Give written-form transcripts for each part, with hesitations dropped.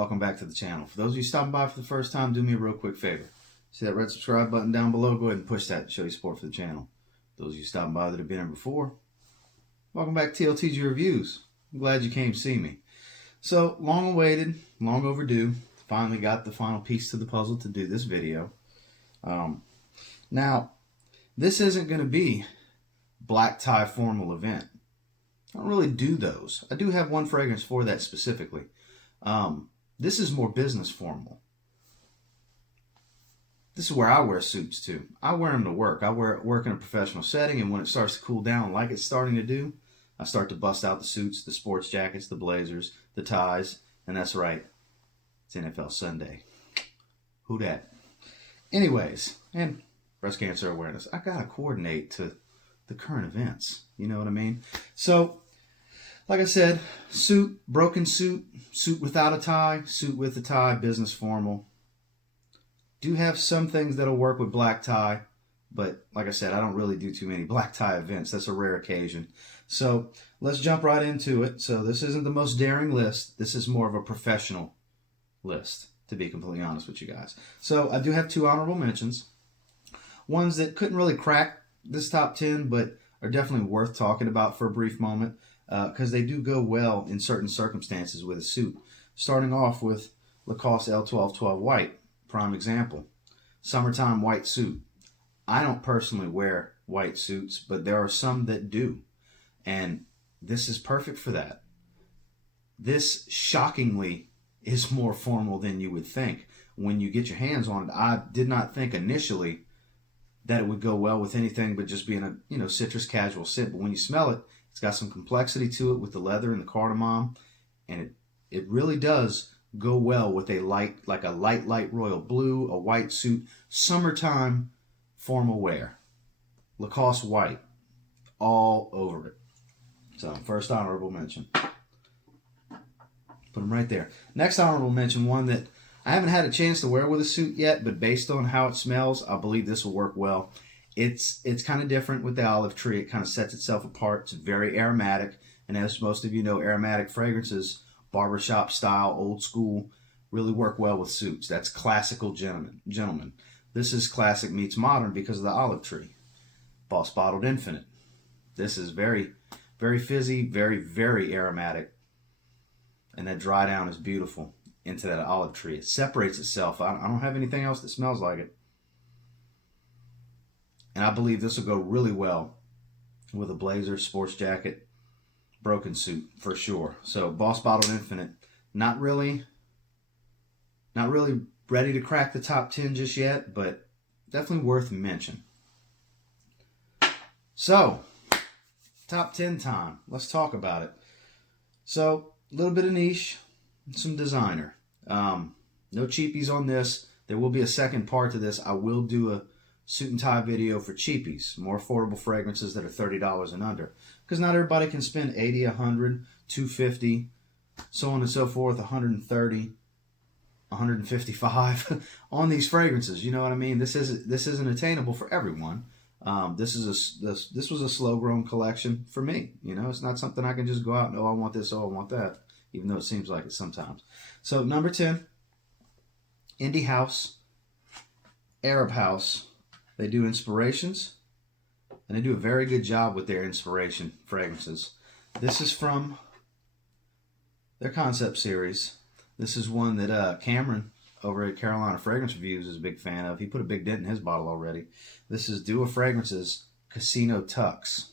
welcome back to the channel. For those of you stopping by for the first time, do me a real quick favor. See that red subscribe button down below? Go ahead and push that to show your support for the channel. Those of you stopping by that have been here before, welcome back to TLTG Reviews. I'm glad you came to see me. So, long awaited, long overdue. Finally got the final piece to the puzzle to do this video. Now, this isn't going to be black tie formal event. I don't really do those. I do have one fragrance for that specifically. This is more business formal. This is where I wear suits too. I wear them to work. I work in a professional setting, and when it starts to cool down like it's starting to do, I start to bust out the suits, the sports jackets, the blazers, the ties, and that's right. It's NFL Sunday. Who dat? Anyways, and breast cancer awareness. I gotta coordinate to the current events. You know what I mean? So, like I said, suit, broken suit, suit without a tie, suit with a tie, business formal. Do have some things that'll work with black tie, but like I said, I don't really do too many black tie events. That's a rare occasion. So let's jump right into it. So this isn't the most daring list. This is more of a professional list, to be completely honest with you guys. So I do have two honorable mentions. Ones that couldn't really crack this top 10, but are definitely worth talking about for a brief moment, because they do go well in certain circumstances with a suit. Starting off with Lacoste L 1212 white, prime example. Summertime white suit. I don't personally wear white suits, but there are some that do. And this is perfect for that. This shockingly is more formal than you would think. When you get your hands on it, I did not think initially that it would go well with anything but just being a citrus casual scent. But when you smell it, it's got some complexity to it with the leather and the cardamom, and it really does go well with a light royal blue, a white suit, summertime formal wear. Lacoste white, all over it. So first honorable mention. Put them right there. Next honorable mention, one that I haven't had a chance to wear with a suit yet, but based on how it smells, I believe this will work well. It's kind of different with the olive tree. It kind of sets itself apart. It's very aromatic, and as most of you know, aromatic fragrances, barbershop style, old school, really work well with suits. That's classical gentlemen. This is classic meets modern because of the olive tree. Boss Bottled Infinite. This is very, very fizzy, very, very aromatic, and that dry down is beautiful into that olive tree. It separates itself. I don't have anything else that smells like it. And I believe this will go really well with a blazer, sports jacket, broken suit for sure. So Boss Bottled Infinite, not really ready to crack the top 10 just yet, but definitely worth mention. So, top 10 time. Let's talk about it. So, a little bit of niche, some designer. No cheapies on this. There will be a second part to this. I will do a suit and tie video for cheapies, more affordable fragrances that are $30 and under, because not everybody can spend $80, $100, $250, so on and so forth, $130, $155 on these fragrances. You know what I mean? This isn't attainable for everyone. This was a slow grown collection for me. You know, it's not something I can just go out and, oh, I want this, oh, I want that, even though it seems like it sometimes. So number 10, Indie House, Arab House. They do inspirations, and they do a very good job with their inspiration fragrances. This is from their concept series. This is one that Cameron over at Carolina Fragrance Reviews is a big fan of. He put a big dent in his bottle already. This is Dua Fragrances Casino Tux.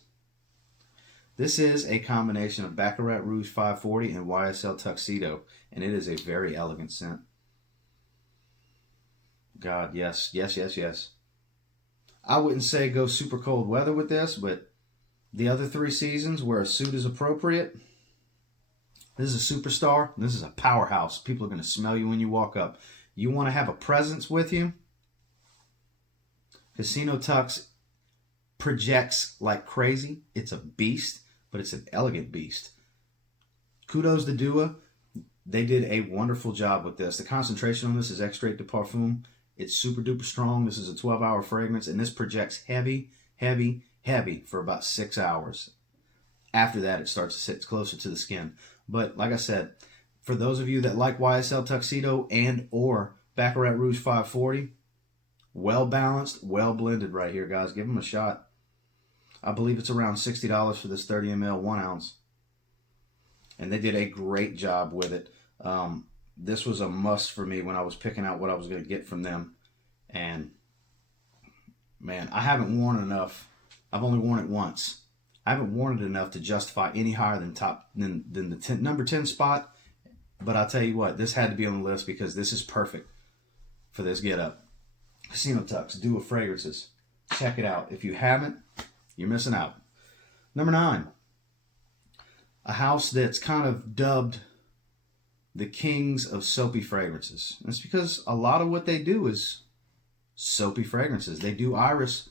This is a combination of Baccarat Rouge 540 and YSL Tuxedo, and it is a very elegant scent. God, yes, yes, yes, yes. I wouldn't say go super cold weather with this, but the other 3 seasons where a suit is appropriate, this is a superstar. This is a powerhouse. People are going to smell you when you walk up. You want to have a presence with you? Casino Tux projects like crazy. It's a beast, but it's an elegant beast. Kudos to Dua. They did a wonderful job with this. The concentration on this is extrait de parfum. It's super duper strong. This is a 12-hour fragrance, and this projects heavy, heavy, heavy for about 6 hours. After that, it starts to sit closer to the skin. But like I said, For those of you that like YSL Tuxedo and or Baccarat Rouge 540, well balanced, well blended right here, guys. Give them a shot. I believe it's around $60 for this 30 ml 1 ounce. And they did a great job with it. This was a must for me when I was picking out what I was going to get from them. And man, I haven't worn enough. I've only worn it once. I haven't worn it enough to justify any higher than the number 10 spot. But I'll tell you what, this had to be on the list because this is perfect for this get up. Casino Tux, Duo Fragrances. Check it out. If you haven't, you're missing out. Number 9. A house that's kind of dubbed the kings of soapy fragrances. That's because a lot of what they do is soapy fragrances. They do iris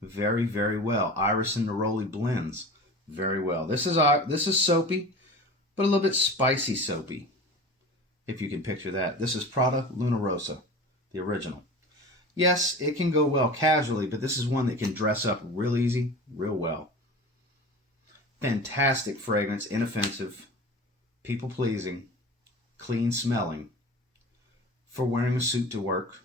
very, very well. Iris and neroli blends very well. This is soapy, but a little bit spicy soapy, if you can picture that. This is Prada Luna Rossa, the original. Yes, it can go well casually, but this is one that can dress up real easy, real well. Fantastic fragrance, inoffensive, people-pleasing, clean-smelling. For wearing a suit to work,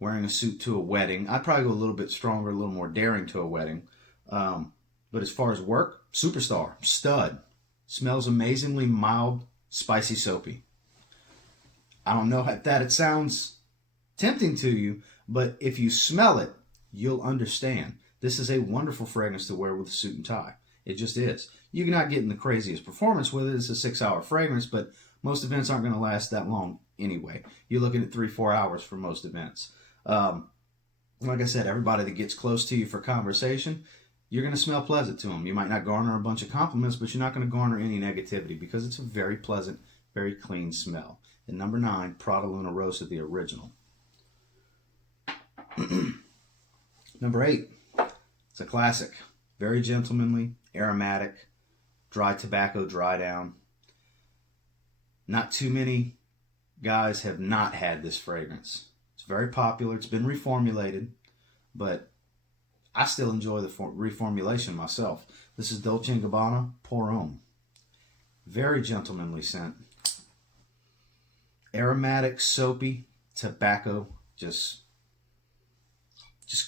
wearing a suit to a wedding. I'd probably go a little bit stronger, a little more daring to a wedding. But as far as work, superstar, stud. Smells amazingly mild, spicy, soapy. I don't know that it sounds tempting to you, but if you smell it, you'll understand. This is a wonderful fragrance to wear with a suit and tie. It just is. You're not getting the craziest performance with it. It's a 6-hour fragrance, but most events aren't going to last that long anyway. You're looking at 3-4 hours for most events. Like I said, everybody that gets close to you for conversation, you're going to smell pleasant to them. You might not garner a bunch of compliments, but you're not going to garner any negativity because it's a very pleasant, very clean smell. And number 9, Prada Luna Rossa, the original. Number 8, it's a classic. Very gentlemanly, aromatic, dry tobacco, dry down. Not too many guys have not had this fragrance. It's very popular. It's been reformulated, but I still enjoy the reformulation myself. This is Dolce & Gabbana Pour Homme. Very gentlemanly scent. Aromatic, soapy, tobacco, just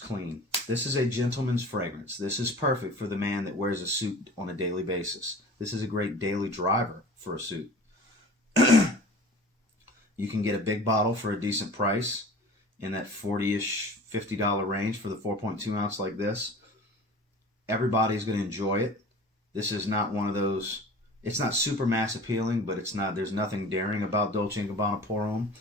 clean. This is a gentleman's fragrance. This is perfect for the man that wears a suit on a daily basis. This is a great daily driver for a suit. You can get a big bottle for a decent price in that $40-ish, $50 range for the 4.2 ounce like this. Everybody's going to enjoy it. This is not one of those, it's not super mass appealing, but there's nothing daring about Dolce & Gabbana Pour Homme.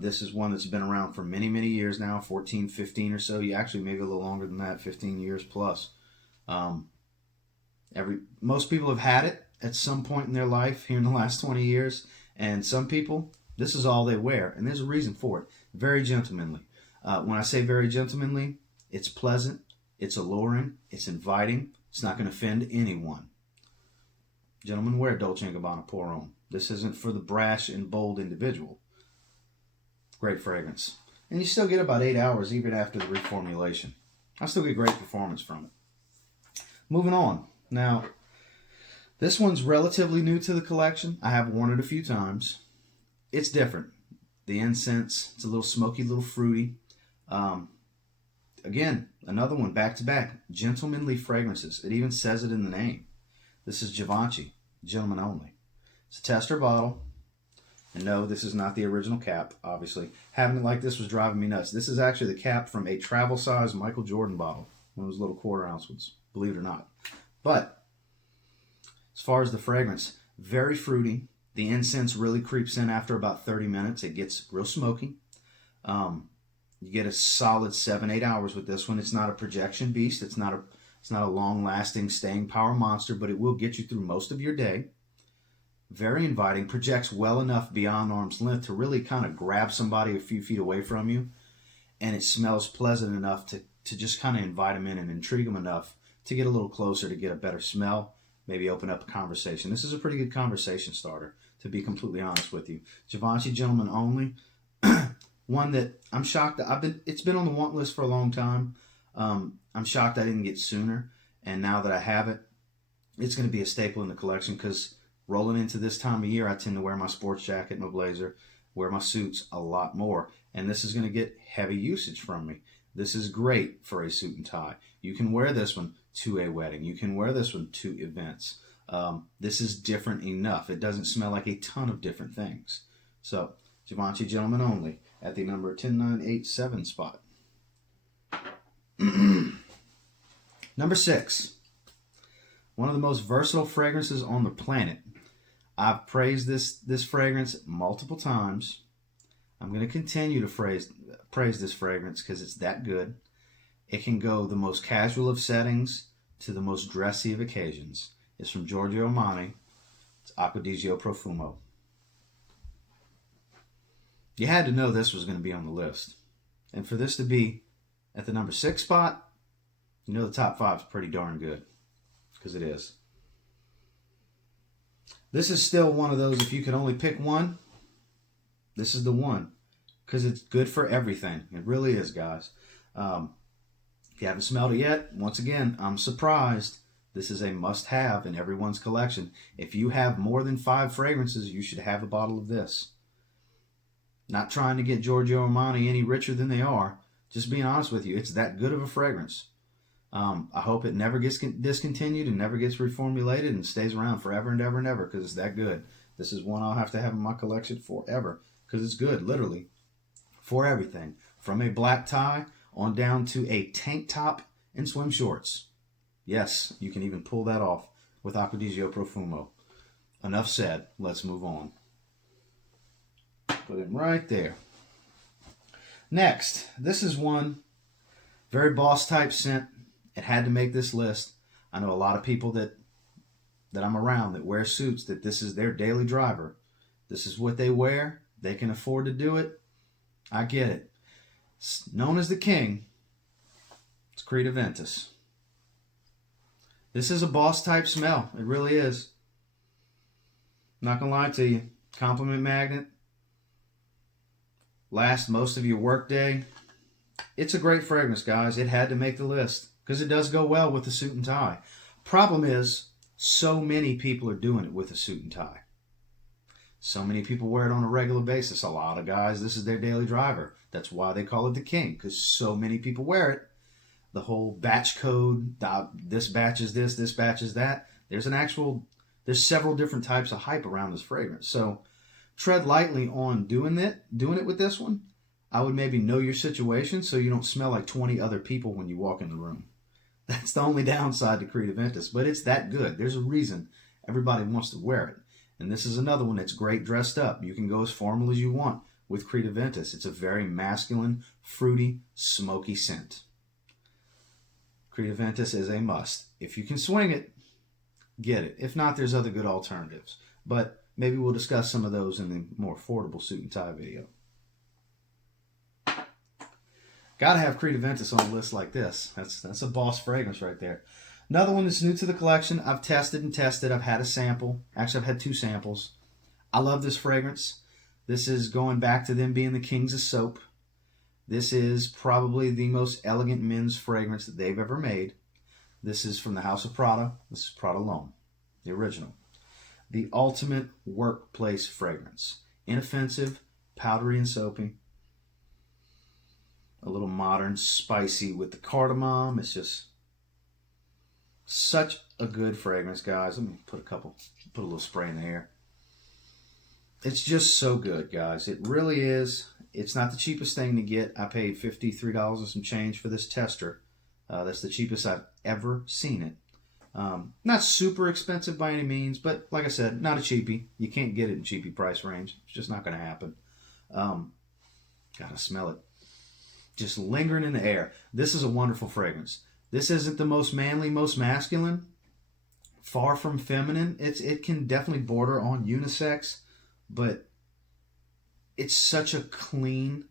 This is one that's been around for many, many years now, 14, 15 or so. Actually, maybe a little longer than that, 15 years plus. Most people have had it at some point in their life here in the last 20 years. And some people, this is all they wear. And there's a reason for it. Very gentlemanly. When I say very gentlemanly, it's pleasant, it's alluring, it's inviting. It's not going to offend anyone. Gentlemen, wear Dolce & Gabbana Pour Homme. This isn't for the brash and bold individual. Great fragrance. And you still get about 8 hours even after the reformulation. I still get great performance from it. Moving on. Now, this one's relatively new to the collection. I have worn it a few times. It's different. The incense, it's a little smoky, a little fruity. Again, another one back to back. Gentlemanly fragrances. It even says it in the name. This is Givenchy, gentlemen only. It's a tester bottle. And no, this is not the original cap, obviously. Having it like this was driving me nuts. This is actually the cap from a travel-size Michael Jordan bottle. One of those little quarter-ounce ones, believe it or not. But as far as the fragrance, very fruity. The incense really creeps in after about 30 minutes. It gets real smoky. You get a solid 7-8 hours with this one. It's not a projection beast. It's not a long-lasting staying power monster, but it will get you through most of your day. Very inviting, projects well enough beyond arm's length to really kind of grab somebody a few feet away from you. And it smells pleasant enough to just kind of invite them in and intrigue them enough to get a little closer, to get a better smell, maybe open up a conversation. This is a pretty good conversation starter, to be completely honest with you. Givenchy Gentlemen Only. One that I'm shocked that it's been on the want list for a long time. I'm shocked I didn't get sooner. And now that I have it, it's going to be a staple in the collection because Rolling into this time of year, I tend to wear my sports jacket, my blazer, wear my suits a lot more. And this is going to get heavy usage from me. This is great for a suit and tie. You can wear this one to a wedding. You can wear this one to events. This is different enough. It doesn't smell like a ton of different things. So, Givenchy Gentlemen Only at the number 10987 spot. Number 6. One of the most versatile fragrances on the planet. I've praised this fragrance multiple times. I'm going to continue to praise this fragrance because it's that good. It can go the most casual of settings to the most dressy of occasions. It's from Giorgio Armani. It's Acqua di Profumo. You had to know this was going to be on the list. And for this to be at the number 6 spot, you know the top 5 is pretty darn good. Because it is. This is still one of those, if you could only pick one, this is the one. Because it's good for everything. It really is, guys. If you haven't smelled it yet, once again, I'm surprised. This is a must-have in everyone's collection. If you have more than 5 fragrances, you should have a bottle of this. Not trying to get Giorgio Armani any richer than they are. Just being honest with you, it's that good of a fragrance. I hope it never gets discontinued and never gets reformulated and stays around forever and ever and ever because it's that good. This is one I'll have to have in my collection forever because it's good, literally, for everything. From a black tie on down to a tank top and swim shorts. Yes, you can even pull that off with Acqua di Profumo. Enough said. Let's move on. Put it right there. Next, this is one very boss type scent. It had to make this list. I know a lot of people that I'm around that wear suits, that this is their daily driver. This is what they wear. They can afford to do it. I get it. It's known as the king. It's Creed AVENTUS. This is a boss type smell. It really is. Not gonna lie to you. Compliment magnet. Last most of your work day. It's a great fragrance, guys. It had to make the list because it does go well with the suit and tie. Problem is, so many people are doing it with a suit and tie. So many people wear it on a regular basis. A lot of guys, this is their daily driver. That's why they call it the king, because so many people wear it. The whole batch code, this batch is this batch is that. There's several different types of hype around this fragrance. So tread lightly on doing it with this one. I would maybe know your situation so you don't smell like 20 other people when you walk in the room. That's the only downside to Creed AVENTUS, but it's that good. There's a reason everybody wants to wear it. And this is another one that's great dressed up. You can go as formal as you want with Creed AVENTUS. It's a very masculine, fruity, smoky scent. Creed AVENTUS is a must. If you can swing it, get it. If not, there's other good alternatives. But maybe we'll discuss some of those in the more affordable suit and tie video. Gotta have Creed AVENTUS on a list like this. That's a boss fragrance right there. Another one that's new to the collection. I've tested and tested. I've had a sample. Actually, I've had 2 samples. I love this fragrance. This is going back to them being the kings of soap. This is probably the most elegant men's fragrance that they've ever made. This is from the house of PRADA. This is PRADA L'Homme, the original. The ultimate workplace fragrance. Inoffensive, powdery and soapy. A little modern, spicy with the cardamom. It's just such a good fragrance, guys. Let me put a little spray in the air. It's just so good, guys. It really is. It's not the cheapest thing to get. I paid $53 and some change for this tester. That's the cheapest I've ever seen it. Not super expensive by any means, but like I said, not a cheapie. You can't get it in cheapie price range. It's just not going to happen. Gotta smell it. Just lingering in the air. This is a wonderful fragrance. This isn't the most manly, most masculine. Far from feminine. It can definitely border on unisex, but it's such a clean,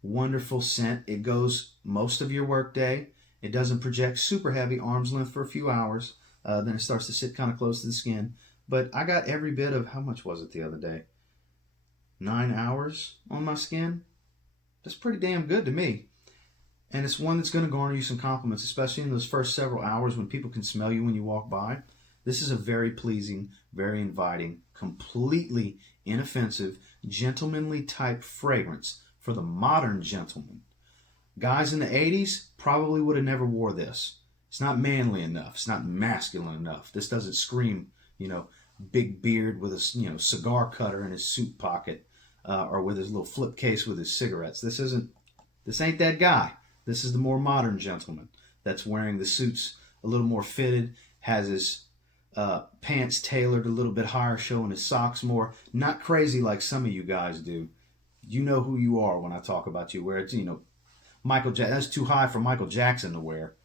wonderful scent. It goes most of your workday. It doesn't project super heavy, arm's length for a few hours. Then it starts to sit kind of close to the skin. But I got every bit of, how much was it the other day? 9 hours on my skin. That's pretty damn good to me. And it's one that's going to garner you some compliments, especially in those first several hours when people can smell you when you walk by. This is a very pleasing, very inviting, completely inoffensive, gentlemanly type fragrance for the modern gentleman. Guys in the 80s probably would have never wore this. It's not manly enough. It's not masculine enough. This doesn't scream, big beard with a, cigar cutter in his suit pocket, or with his little flip case with his cigarettes. This ain't that guy. This is the more modern gentleman that's wearing the suits a little more fitted, has his pants tailored a little bit higher, showing his socks more. Not crazy like some of you guys do. You know who you are when I talk about you. Where it's, Michael Jackson. That's too high for Michael Jackson to wear.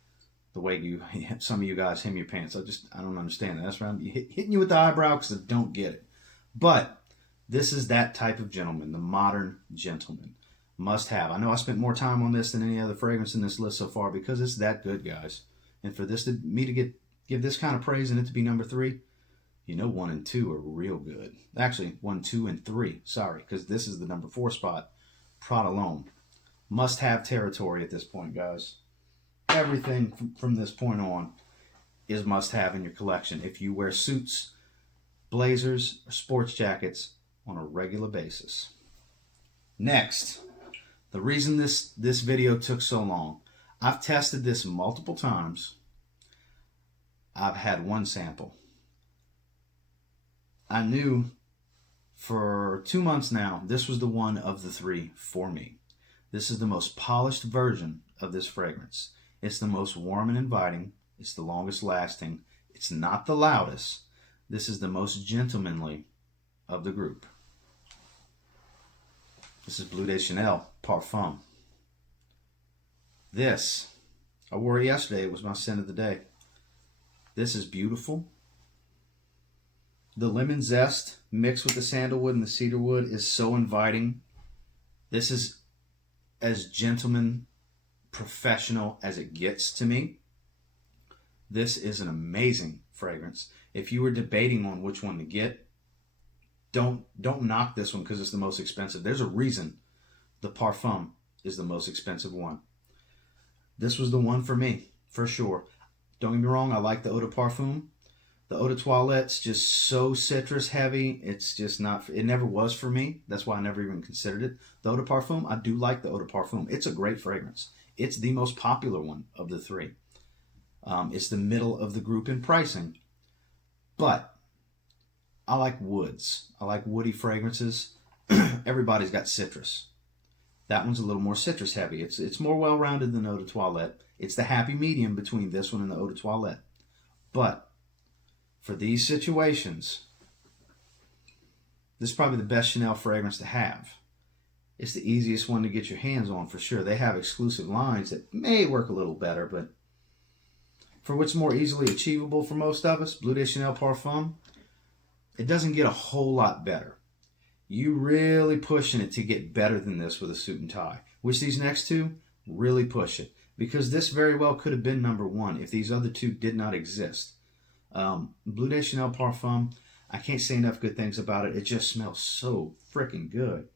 The way some of you guys hem your pants. I don't understand that. That's why I'm hitting you with the eyebrow because I don't get it. But this is that type of gentleman, the modern gentleman. Must have. I know I spent more time on this than any other fragrance in this list so far because it's that good, guys. And for me to give this kind of praise and it to be number 3, 1 and 2 are real good. Actually, 1, 2, and 3. Sorry, because this is the number 4 spot. PRADA Homme. Must have territory at this point, guys. Everything from this point on is must have in your collection if you wear suits, blazers, or sports jackets on a regular basis. Next, the reason this video took so long, I've tested this multiple times. I've had one sample. I knew for 2 months now this was the one of the 3 for me. This is the most polished version of this fragrance. It's the most warm and inviting. It's the longest lasting. It's not the loudest. This is the most gentlemanly of the group. This is Bleu de Chanel Parfum. This, I wore it yesterday. It was my scent of the day. This is beautiful. The lemon zest mixed with the sandalwood and the cedarwood is so inviting. This is as gentleman professional as it gets to me. This is an amazing fragrance. If you were debating on which one to get, don't knock this one because it's the most expensive. There's a reason the Parfum is the most expensive one. This was the one for me, for sure. Don't get me wrong, I like the Eau de Parfum. The Eau de Toilette's just so citrus heavy. It's just not, it never was for me. That's why I never even considered it. The Eau de Parfum, I do like the Eau de Parfum. It's a great fragrance. It's the most popular one of the 3. It's the middle of the group in pricing. But I like woods. I like woody fragrances. Everybody's got citrus. That one's a little more citrus heavy. It's more well-rounded than Eau de Toilette. It's the happy medium between this one and the Eau de Toilette. But for these situations, this is probably the best Chanel fragrance to have. It's the easiest one to get your hands on for sure. They have exclusive lines that may work a little better, but for what's more easily achievable for most of us, Bleu de Chanel Parfum, it doesn't get a whole lot better. You really pushing it to get better than this with a suit and tie, which these next 2 really push it, because this very well could have been number 1 if these other 2 did not exist. Bleu de Chanel Parfum, I can't say enough good things about it. It just smells so freaking good.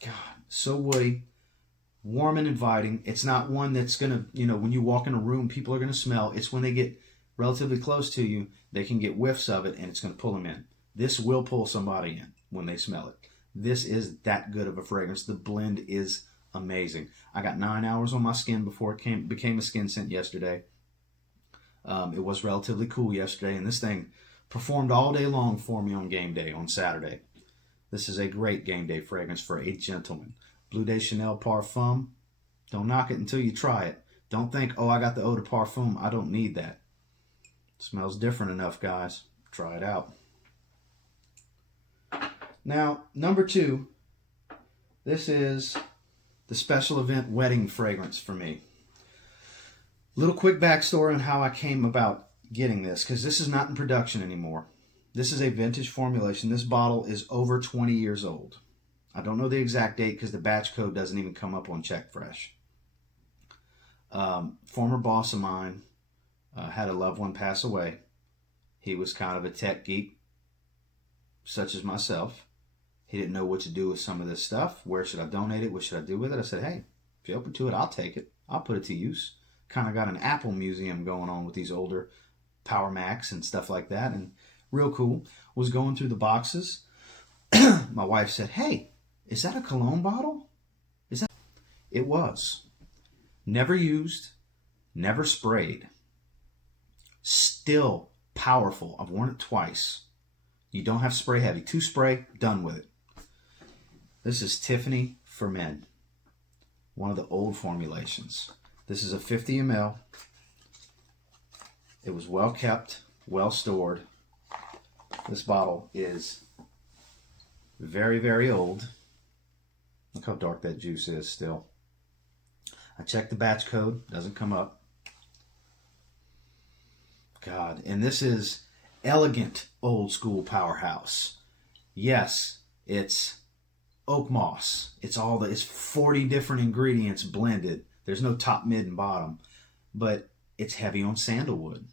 God, so woody, warm and inviting. It's not one that's going to, when you walk in a room, people are going to smell. It's when they get relatively close to you, they can get whiffs of it, and it's going to pull them in. This will pull somebody in when they smell it. This is that good of a fragrance. The blend is amazing. I got 9 hours on my skin before it became a skin scent yesterday. It was relatively cool yesterday, and this thing performed all day long for me on game day on Saturday. This is a great game day fragrance for a gentleman. Bleu de Chanel Parfum. Don't knock it until you try it. Don't think, oh, I got the Eau de Parfum. I don't need that. It smells different enough, guys. Try it out. Now, number 2. This is the special event wedding fragrance for me. Little quick backstory on how I came about getting this, because this is not in production anymore. This is a vintage formulation. This bottle is over 20 years old. I don't know the exact date because the batch code doesn't even come up on Check Fresh. Former boss of mine had a loved one pass away. He was kind of a tech geek, such as myself. He didn't know what to do with some of this stuff. Where should I donate it? What should I do with it? I said, hey, if you're open to it, I'll take it. I'll put it to use. Kind of got an Apple museum going on with these older Power Max and stuff like that, and real cool. Was going through the boxes. My wife said, "Hey, is that a cologne bottle?" Is that? It was. Never used, never sprayed. Still powerful. I've worn it twice. You don't have spray heavy. 2 spray, done with it. This is Tiffany for Men. One of the old formulations. This is a 50 ml. It was well kept, well stored. This bottle is very, very old. Look how dark that juice is still. I checked the batch code. Doesn't come up. God. And this is elegant old school powerhouse. Yes, it's oak moss. It's 40 different ingredients blended. There's no top, mid, and bottom. But it's heavy on sandalwood.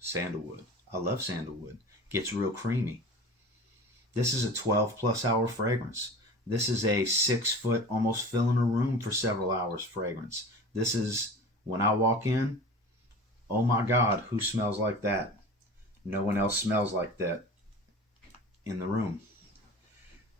Sandalwood. I love sandalwood. Gets real creamy. This is a 12+ hour fragrance. This is a 6 foot, almost filling a room for several hours fragrance. This is, when I walk in, oh my God, who smells like that? No one else smells like that in the room.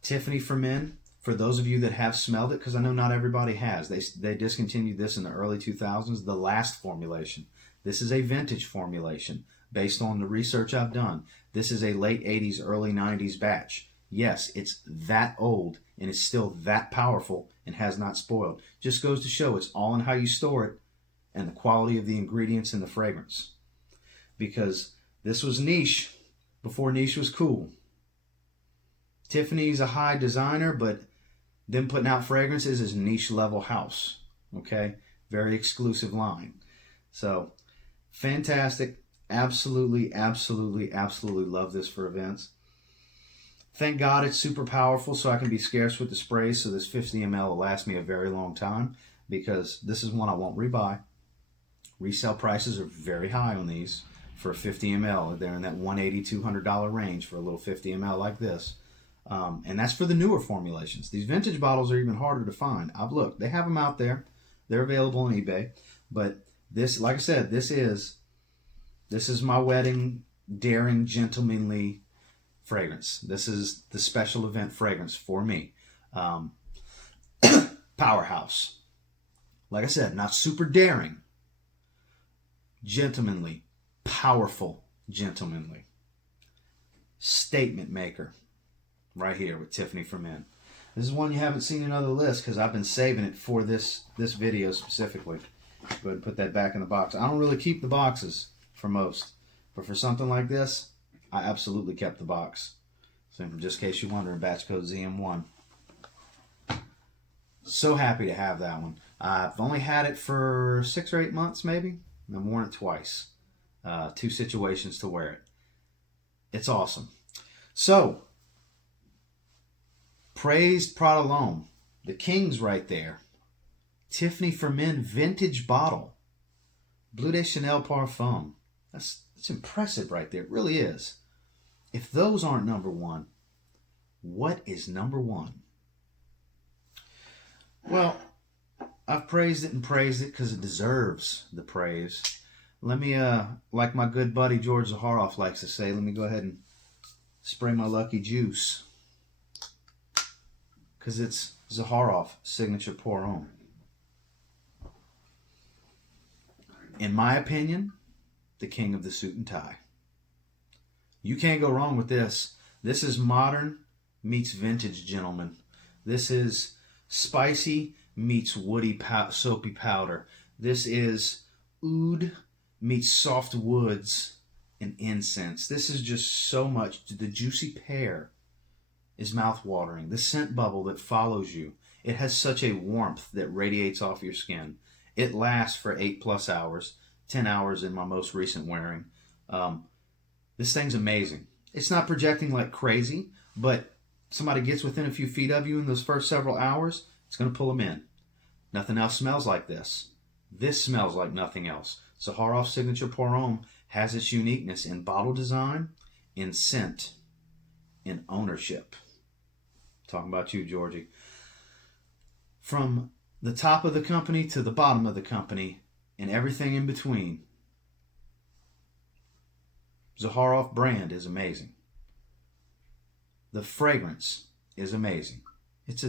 Tiffany for Men, for those of you that have smelled it, because I know not everybody has. They discontinued this in the early 2000s, the last formulation. This is a vintage formulation based on the research I've done. This is a late 80s, early 90s batch. Yes, it's that old and it's still that powerful and has not spoiled. Just goes to show it's all in how you store it and the quality of the ingredients in the fragrance. Because this was niche before niche was cool. Tiffany's a high designer, but them putting out fragrances is niche level house. Okay? Very exclusive line. So, fantastic. Absolutely, absolutely, absolutely love this for events. Thank God it's super powerful so I can be scarce with the sprays, so this 50 ml will last me a very long time, because this is one I won't rebuy. Resale prices are very high on these for a 50 ml. They're in that $180, $200 range for a little 50 ml like this. And that's for the newer formulations. These vintage bottles are even harder to find. I've looked. They have them out there. They're available on eBay. But this, like I said, this is my wedding, daring, gentlemanly fragrance. This is the special event fragrance for me. Powerhouse. Like I said, not super daring. Gentlemanly. Powerful. Gentlemanly. Statement maker. Right here with Tiffany for Men. This is one you haven't seen in other lists because I've been saving it for this video specifically. Go ahead and put that back in the box. I don't really keep the boxes for most. But for something like this, I absolutely kept the box. So just in case you're wondering, batch code ZM1. So happy to have that one. I've only had it for 6 or 8 months maybe. And I've worn it twice. 2 situations to wear it. It's awesome. So, praised PRADA L'Homme. The king's right there. Tiffany for Men vintage bottle. Bleu de Chanel Parfum. That's impressive right there. It really is. If those aren't number one, what is number one? Well, I've praised it and praised it because it deserves the praise. Let me, like my good buddy George Zaharoff likes to say, let me go ahead and spray my lucky juice. Because it's Zaharoff Signature Pour Homme. In my opinion, the king of the suit and tie. You can't go wrong with this. This is modern meets vintage, gentlemen. This is spicy meets woody soapy powder. This is oud meets soft woods and incense. This is just so much. The juicy pear is mouth-watering. The scent bubble that follows you. It has such a warmth that radiates off your skin. It lasts for 8+ hours. 10 hours in my most recent wearing. This thing's amazing. It's not projecting like crazy, but somebody gets within a few feet of you in those first several hours, it's going to pull them in. Nothing else smells like this. This smells like nothing else. Zaharoff Signature Pour Homme has its uniqueness in bottle design, in scent, in ownership. Talking about you, Georgie. From the top of the company to the bottom of the company and everything in between, Zaharoff brand is amazing. The fragrance is amazing. It's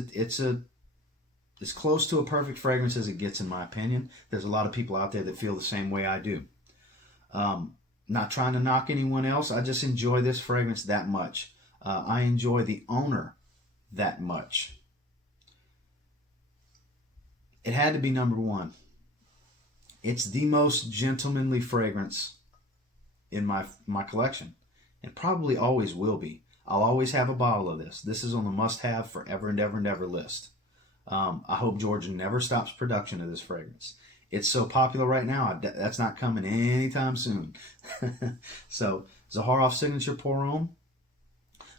as close to a perfect fragrance as it gets, in my opinion. There's a lot of people out there that feel the same way I do. Not trying to knock anyone else. I just enjoy this fragrance that much. I enjoy the owner that much. It had to be number one. It's the most gentlemanly fragrance in my collection, and probably always will be. I'll always have a bottle of this. This is on the must-have forever and ever and ever list. I hope Georgia never stops production of this fragrance. It's so popular right now, that's not coming anytime soon. So, Zaharoff Signature Pour Homme.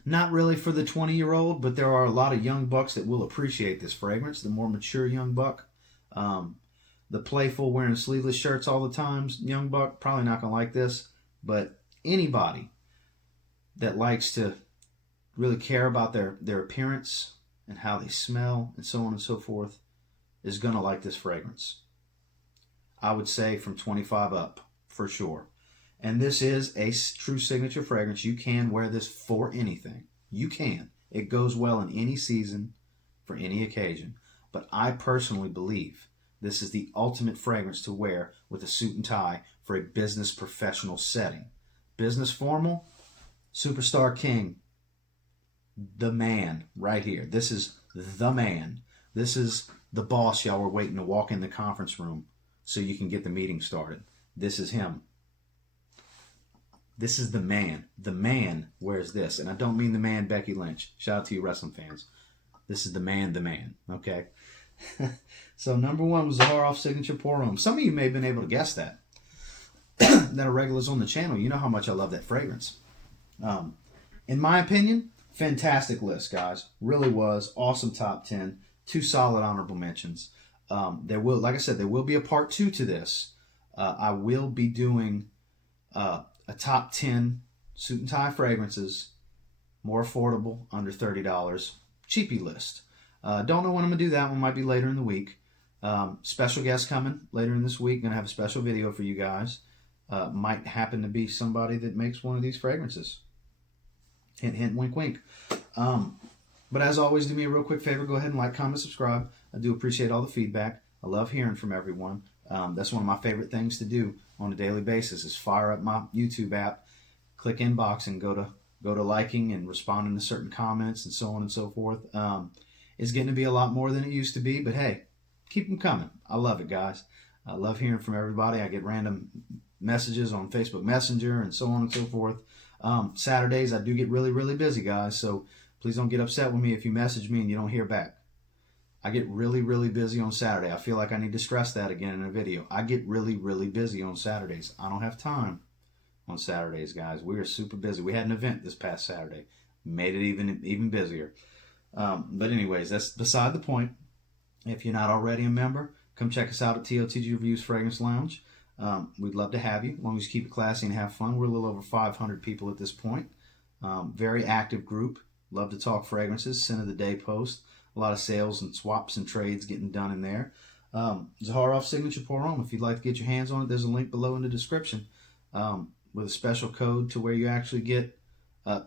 Not really for the 20-year-old, but there are a lot of young bucks that will appreciate this fragrance. The more mature young buck. The playful, wearing sleeveless shirts all the time, young buck, probably not going to like this. But anybody that likes to really care about their appearance and how they smell and so on and so forth is going to like this fragrance. I would say from 25 up, for sure. And this is a true signature fragrance. You can wear this for anything. You can. It goes well in any season, for any occasion. But I personally believe this is the ultimate fragrance to wear with a suit and tie for a business professional setting. Business formal, superstar king, the man right here. This is the man. This is the boss y'all were waiting to walk in the conference room so you can get the meeting started. This is him. This is the man. The man wears this. And I don't mean the man Becky Lynch. Shout out to you wrestling fans. This is the man, okay? So number one was Zaharoff Signature Pour Homme. Some of you may have been able to guess that. That are regulars on the channel. You know how much I love that fragrance. In my opinion, fantastic list, guys. Really was. Awesome top 10. 2 solid honorable mentions. There will, like I said, there will be a part 2 to this. I will be doing a top 10 suit and tie fragrances, more affordable, under $30, cheapy list. Don't know when I'm going to do that one. Might be later in the week. Special guest coming later in this week. Going to have a special video for you guys. Might happen to be somebody that makes one of these fragrances. Hint, hint, wink, wink. But as always, do me a real quick favor. Go ahead and like, comment, subscribe. I do appreciate all the feedback. I love hearing from everyone. That's one of my favorite things to do on a daily basis is fire up my YouTube app, click inbox, and go to liking and responding to certain comments and so on and so forth. It's getting to be a lot more than it used to be, but hey, keep them coming. I love it, guys. I love hearing from everybody. I get random messages on Facebook Messenger and so on and so forth. Saturdays, I do get really, really busy, guys, so please don't get upset with me if you message me and you don't hear back. I get really, really busy on Saturday. I feel like I need to stress that again in a video. I get really, really busy on Saturdays. I don't have time on Saturdays, guys. We are super busy. We had an event this past Saturday. Made it even busier. But anyways, that's beside the point. If you're not already a member, come check us out at TLTG Reviews Fragrance Lounge. We'd love to have you, as long as you keep it classy and have fun. We're a little over 500 people at this point. Very active group. Love to talk fragrances. Scent of the day post. A lot of sales and swaps and trades getting done in there. Zaharoff Signature Pour Homme. If you'd like to get your hands on it, there's a link below in the description with a special code to where you actually get,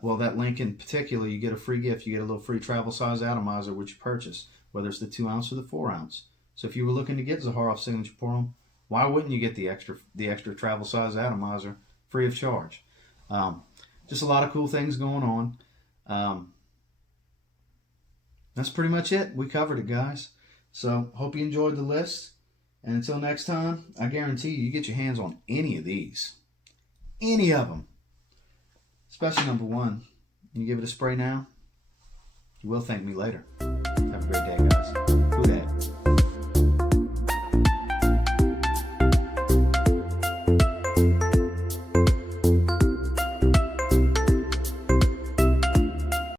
well, that link in particular, you get a free gift. You get a little free travel size atomizer with your purchase, whether it's the 2 ounce or the 4 ounce. So if you were looking to get Zaharoff Signature Pour Homme, why wouldn't you get the extra travel size atomizer free of charge? Just a lot of cool things going on. That's pretty much it. We covered it, guys. So hope you enjoyed the list. And until next time, I guarantee you get your hands on any of these. Any of them. Especially number one. You give it a spray now, you will thank me later. Have a great day, guys.